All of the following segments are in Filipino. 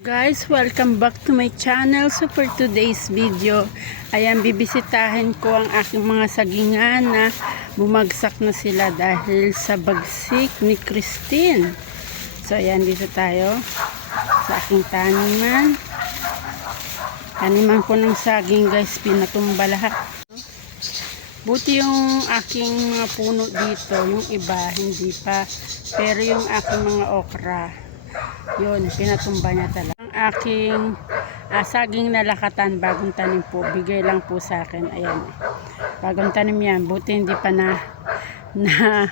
Guys, welcome back to my channel. So for today's video, ayan, bibisitahin ko ang aking mga sagingan na bumagsak na sila dahil sa bagsik ni Christine. So ayan, dito tayo sa aking taniman. Taniman ko ng saging guys, pinatumba lahat. Buti yung aking mga puno dito, yung iba hindi pa. Pero yung aking mga okra, yun, pinatumba niya talaga. Ang aking ah, saging na lakatan, bagong tanim po, bigay lang po sa akin. Ayan. Bagong tanim yan. Buti hindi pa na na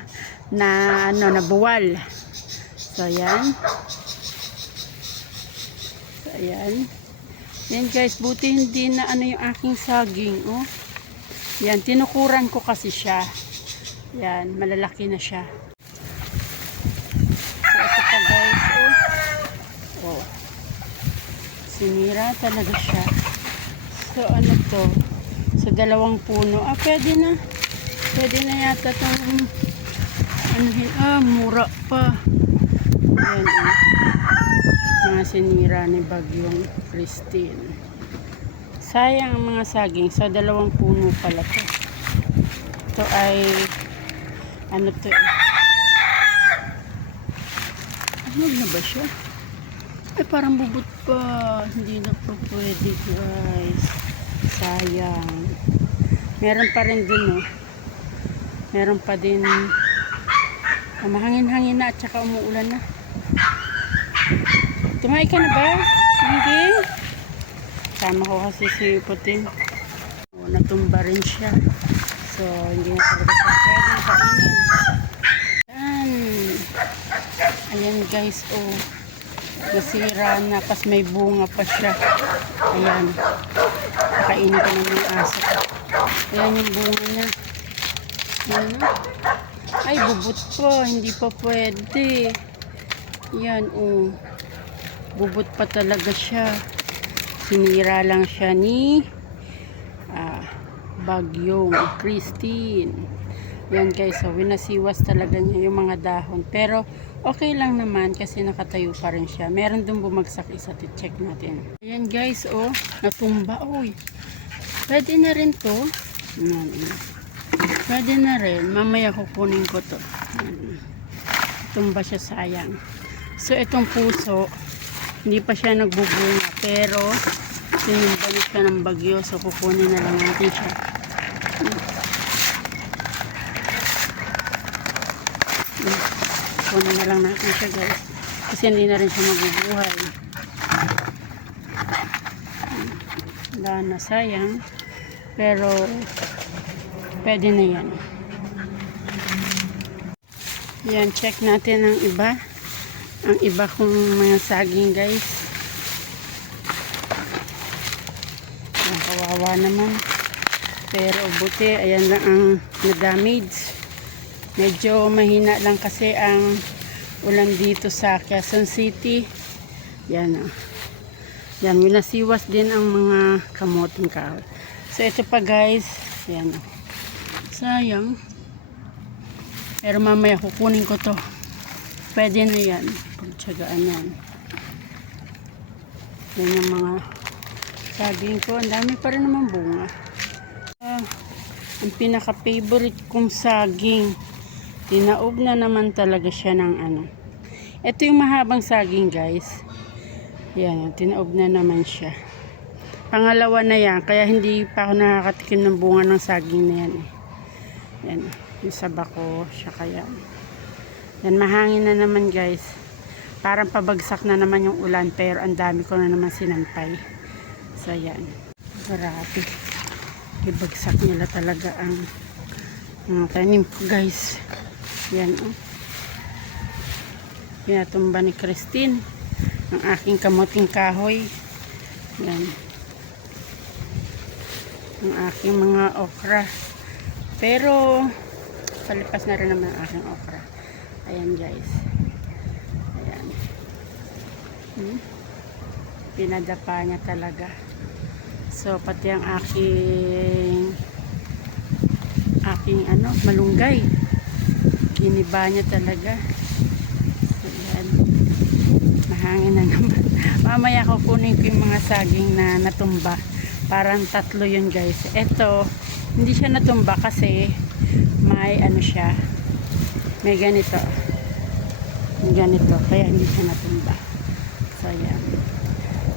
na ano na buwal. So ayan. So ayan. Yan guys, buti hindi na ano yung aking saging, oh. Yan, tinukuran ko kasi siya. Yan, malalaki na siya. So, ito pa guys, oh. Oh. Sinira talaga siya. So, ano to? Sa dalawang puno. Ah, pwede na. Pwede na yata itong ano yun? Ah, mura pa. Yan, oh. Mga sinira ni Bagyong Christine. Sayang ang mga saging. Sa dalawang puno pala to. Ito ay ano to eh. Ano na ba siya? Ay parang bubot pa. Hindi na po pwede guys. Sayang. Meron pa rin dun oh. Meron pa din ah, mahangin-hangin na at saka umuulan na. Tumahi ka na ba? Hindi? Sama ko kasi si Putin. O, natumba rin siya. So, hindi na talaga siya pwede kainin. Yan. Ayan guys, oh. Nasira na, pas may bunga pa siya. Ayan. Nakainin ko ng mga aso. Ayan yung bunga niya. Ayan. Ay, bubot pa. Hindi pa pwede. Yan, oh. Bubot pa talaga siya sinira lang siya ni ah, Bagyong Christine. Yan guys, so winasiwas talaga niya yung mga dahon. Pero okay lang naman kasi nakatayo pa rin siya. Meron dun bumagsak isa, check natin. Ayan guys, oh, natumba. Uy, pwede na rin to. Pwede na rin. Mamaya kukunin ko to. Tumba siya sayang. So itong puso, hindi pa siya nagbubunga pero sinumba na siya ng bagyo so kukunin na lang natin siya kukunin na lang natin siya guys. Kasi hindi na rin siya mabubuhay. Wala na sayang. Pero pwede na yan. Yan check natin ang iba. Ang iba kong mga saging guys. Ang kawawa naman. Pero buti ayan lang ang na-damage medyo mahina lang kasi ang ulan dito sa Quezon City. Yan o yan winasiwas din ang mga kamoting kahoy. So ito pa guys. Yan o sayang. Pero mamaya kukunin ko to. Pwede na yan. Pagtsagaan yan. Yan yung mga saging ko. Ang dami pa rin naman bunga. Ah, ang pinaka favorite kong saging tinaob na naman talaga siya ng ano ito yung mahabang saging guys yan tinaob na naman siya pangalawa na yan kaya hindi pa ako nakakatikim ng bunga ng saging na yan eh. yan yung saba siya kaya yan, mahangin na naman guys. Parang pabagsak na naman yung ulan pero ang dami ko na naman sinampay. So yan. Grabe. Ibagsak nila talaga ang mga tanim ko guys. Yan oh. Pinatumba ni Christine ang aking kamuting kahoy. Yan. Ang aking mga okra. Pero palipas na rin naman ang aking okra. Ayan guys. Ayan. Hmm? Pinadapa niya talaga. So, pati ang aking aking ano, malunggay. Giniba niya talaga. So, ayan. Mahal hangin na naman. Mamaya kukunin ko yung mga saging na natumba. Parang tatlo yun guys. Ito, hindi siya natumba kasi may ano siya. May ganito. May ganito. Kaya hindi siya natumba. So, yan.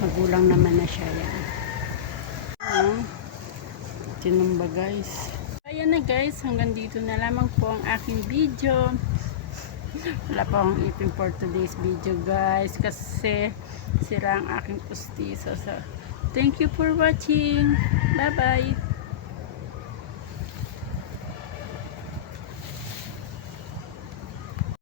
Magulang naman na siya yan. Tinumba guys. Ayan na guys. Hanggang dito na lamang po ang aking video. Wala pa akong ipin for today's video guys. Kasi sira ang aking pustiso. So, thank you for watching. Bye bye.